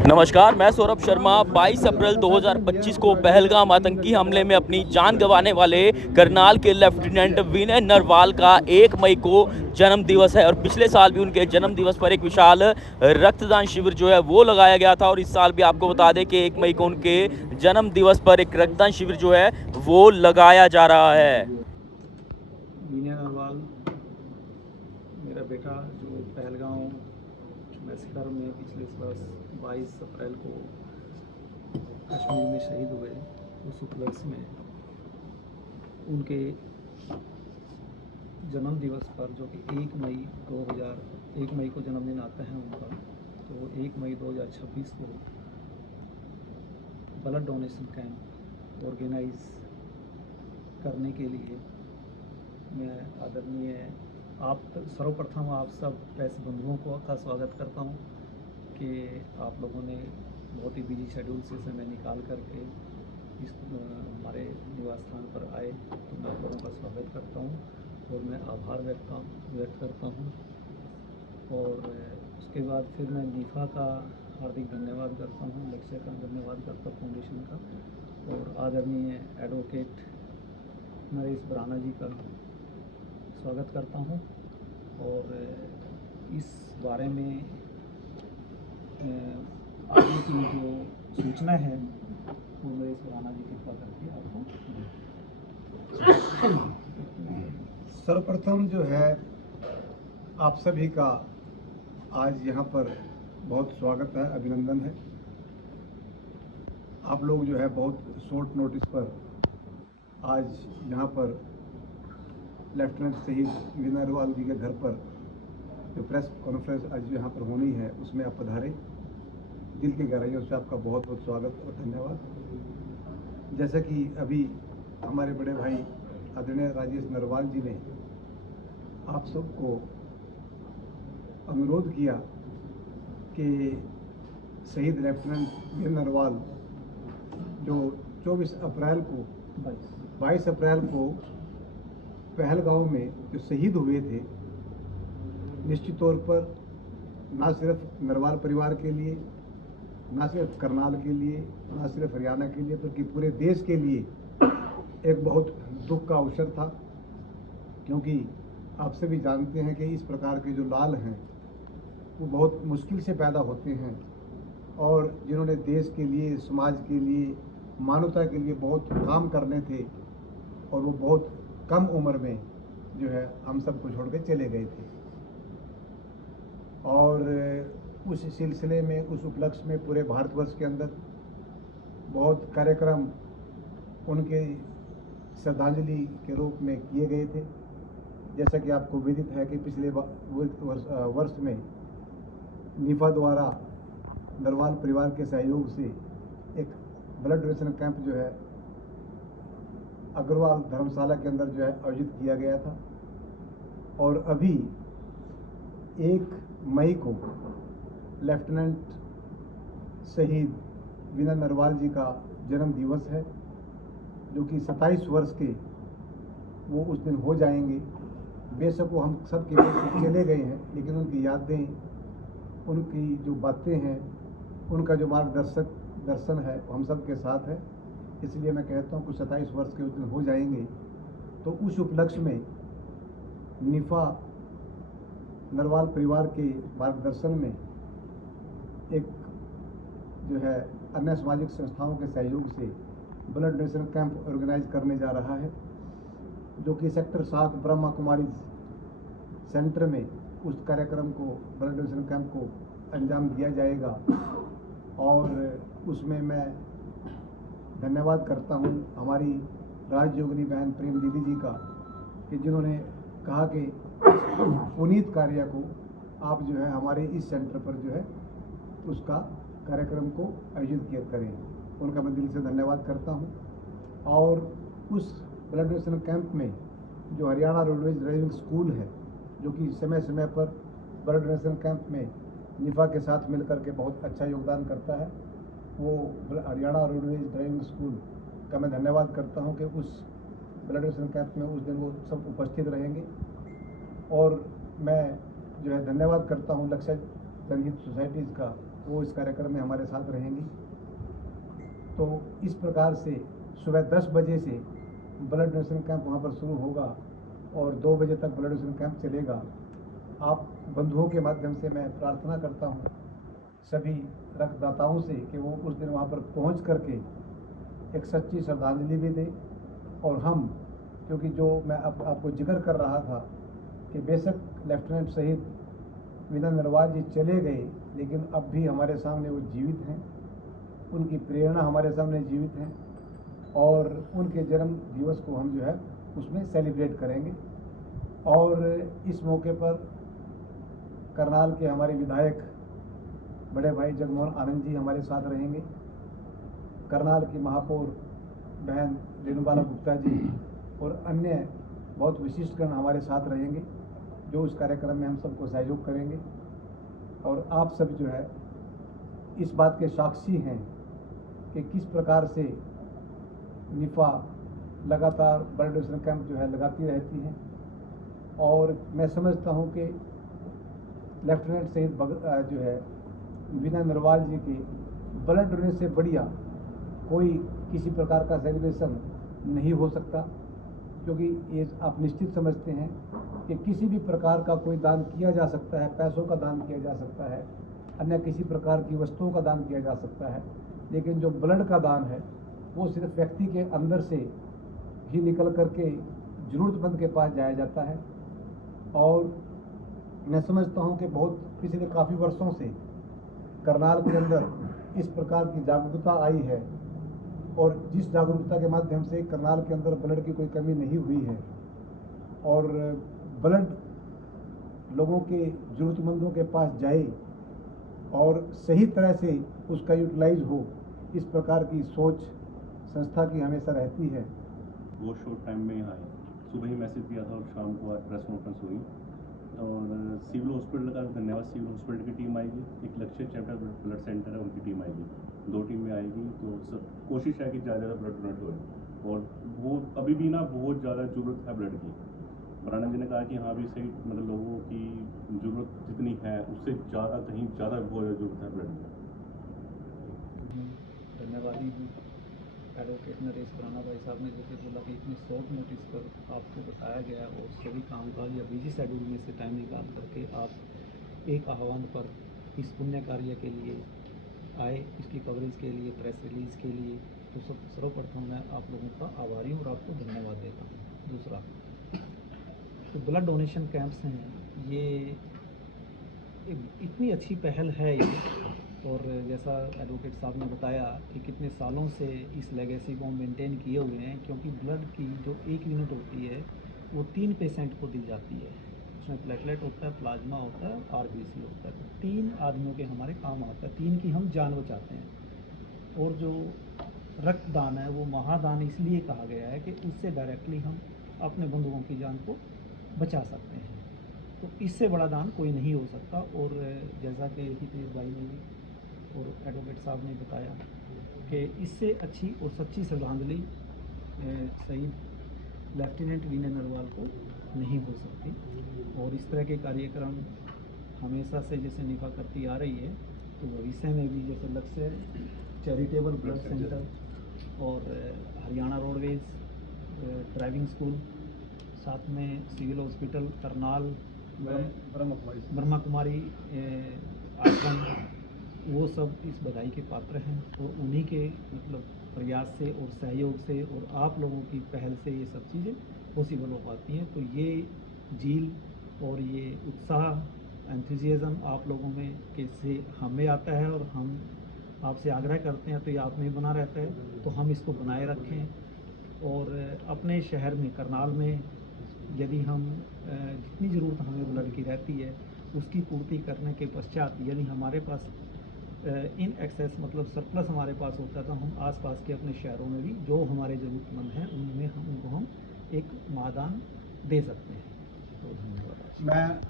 नमस्कार, मैं सौरभ शर्मा। 22 अप्रैल 2025 को पहलगाम आतंकी हमले में अपनी जान गंवाने वाले करनाल के लेफ्टिनेंट विनय नरवाल का 1 मई को जन्म दिवस है और पिछले साल भी उनके जन्म दिवस पर एक विशाल रक्तदान शिविर जो है वो लगाया गया था। और इस साल भी आपको बता दें कि 1 मई को उनके जन्म दिवस पर एक रक्तदान शिविर जो है वो लगाया जा रहा है। विनय नरवाल मेरा बेटा जो पहलगाम मैसेकर में पिछले वर्ष 22 अप्रैल को कश्मीर में शहीद हुए, उस उपलक्ष्य में उनके जन्म दिवस पर जो कि 1 मई को जन्मदिन आता है उनका, तो 1 मई 2026 को ब्लड डोनेशन कैंप ऑर्गेनाइज करने के लिए मैं आदरणीय सर्वप्रथम आप सब प्रेस बंधुओं का स्वागत करता हूं कि आप लोगों ने बहुत ही बिजी शेड्यूल से समय निकाल करके इस हमारे निवास स्थान पर आए, तो मैं आप लोगों का स्वागत करता हूं और मैं आभार व्यक्त करता हूं। और उसके बाद फिर मैं निफा का हार्दिक धन्यवाद करता हूं, लक्ष्य का धन्यवाद करता हूं, फाउंडेशन का, और आदरणीय एडवोकेट नरेश ब्राना जी का स्वागत करता हूं। और इस बारे में आगे की जो सूचना है वो नरेश ब्राना जी कृपा करके आपको। सर्वप्रथम जो है आप सभी का आज यहाँ पर बहुत स्वागत है, अभिनंदन है। आप लोग जो है बहुत शॉर्ट नोटिस पर आज यहाँ पर लेफ्टिनेंट शहीद विनय नरवाल जी के घर पर जो प्रेस कॉन्फ्रेंस आज यहाँ पर होनी है उसमें आप पधारे। दिल की गहराइयों से आपका बहुत बहुत स्वागत और धन्यवाद। जैसा कि अभी हमारे बड़े भाई आदरणीय राजेश नरवाल जी ने आप सबको अनुरोध किया कि शहीद लेफ्टिनेंट विनय नरवाल जो 22 अप्रैल को पहलगाम में जो शहीद हुए थे, निश्चित तौर पर ना सिर्फ नरवाल परिवार के लिए, ना सिर्फ करनाल के लिए, ना सिर्फ हरियाणा के लिए, बल्कि पूरे देश के लिए एक बहुत दुख का अवसर था। क्योंकि आप सभी जानते हैं कि इस प्रकार के जो लाल हैं वो बहुत मुश्किल से पैदा होते हैं और जिन्होंने देश के लिए, समाज के लिए, मानवता के लिए बहुत काम करने थे और वो बहुत कम उम्र में जो है हम सबको छोड़ के चले गए थे। और उस सिलसिले में, उस उपलक्ष्य में पूरे भारतवर्ष के अंदर बहुत कार्यक्रम उनके श्रद्धांजलि के रूप में किए गए थे। जैसा कि आपको विदित है कि पिछले वर्ष में निफा द्वारा नरवाल परिवार के सहयोग से एक ब्लड डोनेशन कैंप जो है अग्रवाल धर्मशाला के अंदर जो है आयोजित किया गया था। और अभी 1 मई को लेफ्टिनेंट शहीद विनय नरवाल जी का जन्म दिवस है, जो कि 27 वर्ष के वो उस दिन हो जाएंगे। बेशक वो हम सब के बीच से चले गए हैं, लेकिन उनकी यादें, उनकी जो बातें हैं, उनका जो दर्शन है वो हम सब के साथ है। इसलिए मैं कहता हूँ कि 27 वर्ष के उस दिन हो जाएंगे, तो उस उपलक्ष्य में निफा नरवाल परिवार के मार्गदर्शन में एक जो है अन्य सामाजिक संस्थाओं के सहयोग से ब्लड डोनेशन कैंप ऑर्गेनाइज करने जा रहा है, जो कि सेक्टर 7 ब्रह्मा कुमारी सेंटर में उस कार्यक्रम को, ब्लड डोनेशन कैंप को अंजाम दिया जाएगा। और उसमें मैं धन्यवाद करता हूं हमारी राजयोगिनी बहन प्रेम दीदी जी का, कि जिन्होंने कहा कि पुनीत कार्य को आप जो है हमारे इस सेंटर पर जो है उसका कार्यक्रम को आयोजित करें। उनका मैं दिल से धन्यवाद करता हूं। और उस ब्लड डोनेशन कैंप में जो हरियाणा रोडवेज ड्राइविंग स्कूल है, जो कि समय समय पर ब्लड डोनेशन कैंप में निफा के साथ मिलकर के बहुत अच्छा योगदान करता है, वो हरियाणा रोडवेज ड्राइविंग स्कूल का मैं धन्यवाद करता हूं कि उस ब्लड डोनेशन कैंप में उस दिन वो सब उपस्थित रहेंगे। और मैं जो है धन्यवाद करता हूं लक्ष्य जनहित सोसाइटीज़ का, वो इस कार्यक्रम में हमारे साथ रहेंगी। तो इस प्रकार से सुबह 10 बजे से ब्लड डोनेशन कैंप वहाँ पर शुरू होगा और 2 बजे तक ब्लड डोनेशन कैंप चलेगा। आप बंधुओं के माध्यम से मैं प्रार्थना करता हूँ सभी रक्तदाताओं से कि वो उस दिन वहाँ पर पहुँच करके एक सच्ची श्रद्धांजलि भी दें। और हम, क्योंकि जो मैं आपको जिक्र कर रहा था कि बेशक लेफ्टिनेंट शहीद विनय नरवाल जी चले गए, लेकिन अब भी हमारे सामने वो जीवित हैं, उनकी प्रेरणा हमारे सामने जीवित है और उनके जन्म दिवस को हम जो है उसमें सेलिब्रेट करेंगे। और इस मौके पर करनाल के हमारे विधायक बड़े भाई जगमोहन आनंद जी हमारे साथ रहेंगे, करनाल की महापौर बहन रेणुबाला गुप्ता जी और अन्य बहुत विशिष्टगण हमारे साथ रहेंगे जो इस कार्यक्रम में हम सबको सहयोग करेंगे। और आप सब जो है इस बात के साक्षी हैं कि किस प्रकार से निफा लगातार ब्लड डोनेशन कैंप जो है लगाती रहती है। और मैं समझता हूं कि लेफ्टिनेंट शहीद जो है विनय नरवाल जी के ब्लड डोनेशन से बढ़िया कोई किसी प्रकार का सेलिब्रेशन नहीं हो सकता, क्योंकि ये आप निश्चित समझते हैं कि किसी भी प्रकार का कोई दान किया जा सकता है, पैसों का दान किया जा सकता है, अन्य किसी प्रकार की वस्तुओं का दान किया जा सकता है, लेकिन जो ब्लड का दान है वो सिर्फ व्यक्ति के अंदर से ही निकल करके ज़रूरतमंद के पास जाया जाता है। और मैं समझता हूं कि बहुत पिछले काफ़ी वर्षों से करनाल के अंदर इस प्रकार की जागरूकता आई है और जिस जागरूकता के माध्यम से करनाल के अंदर ब्लड की कोई कमी नहीं हुई है और ब्लड लोगों के ज़रूरतमंदों के पास जाए और सही तरह से उसका यूटिलाइज हो, इस प्रकार की सोच संस्था की हमेशा रहती है। वो शॉर्ट टाइम में यहाँ आए, सुबह ही मैसेज दिया था और शाम को आज प्रेस कॉन्फ्रेंस हुई। और सिविल हॉस्पिटल का धन्यवाद, सिविल हॉस्पिटल की टीम आएगी, एक लक्ष्य चैप्टर ब्लड सेंटर है उनकी टीम आएगी, 2 टीम में आएगी। तो सब कोशिश है कि ज़्यादा ब्लड डोनेट हो। और वो अभी भी ना बहुत ज़्यादा ज़रूरत है ब्लड की। प्राणा जी ने कहा कि हाँ भी सही, मतलब लोगों की ज़रूरत जितनी है उससे ज़्यादा, कहीं ज़्यादा बहुत ज़रूरत है ब्लड की। धन्यवादी हूँ एडवोकेट नरेश खुराना भाई साहब ने जैसे बोला कि इतनी शॉर्ट नोटिस पर आपको बताया गया और सभी कामकाज या बिजी शेड्यूल में से टाइम निकाल करके आप एक आह्वान पर इस पुण्य कार्य के लिए आए, इसकी कवरेज के लिए, प्रेस रिलीज़ के लिए, तो सर्वप्रथम मैं आप लोगों का आभारी हूँ और आपको धन्यवाद देता हूँ। दूसरा, तो ब्लड डोनेशन कैंप्स हैं, ये इतनी अच्छी पहल है ये, और जैसा एडवोकेट साहब ने बताया कि कितने सालों से इस लेगेसी को मेंटेन किए हुए हैं, क्योंकि ब्लड की जो 1 यूनिट होती है वो 3 पेशेंट को दी जाती है। उसमें प्लेटलेट होता है, प्लाज्मा होता है, आरबीसी होता है। तो 3 आदमियों के हमारे काम आता है, 3 की हम जान बचाते हैं। और जो रक्तदान है वो महादान इसलिए कहा गया है कि उससे डायरेक्टली हम अपने बंधुओं की जान को बचा सकते हैं। तो इससे बड़ा दान कोई नहीं हो सकता। और जैसा कि हितेश भाई ने और एडवोकेट साहब ने बताया कि इससे अच्छी और सच्ची श्रद्धांजलि शहीद लेफ्टिनेंट विनय नरवाल को नहीं हो सकती। और इस तरह के कार्यक्रम हमेशा से जैसे निभा करती आ रही है, तो भविष्य में भी जैसे लक्ष्य चैरिटेबल ब्लड सेंटर और हरियाणा रोडवेज ड्राइविंग स्कूल, साथ में सिविल हॉस्पिटल करनाल, ब्रह्मा कुमारी आश्रम, वो सब इस बधाई के पात्र हैं। और उन्हीं के मतलब प्रयास से और सहयोग से और आप लोगों की पहल से ये सब चीज़ें पॉसिबल हो पाती हैं। तो ये झील और ये उत्साह, एंथुजियाज़म आप लोगों में के से हमें आता है और हम आपसे आग्रह करते हैं, तो ये आप में बना रहता है। तो हम इसको बनाए रखें और अपने शहर में करनाल में यदि हम जितनी ज़रूरत हमें ब्लड की रहती है उसकी पूर्ति करने के पश्चात यदि हमारे पास इन एक्सेस मतलब सरप्लस हमारे पास होता है, तो हम आसपास के अपने शहरों में भी जो हमारे ज़रूरतमंद हैं उनमें हम उनको हम एक महादान दे सकते हैं। तो धन्यवाद। मैं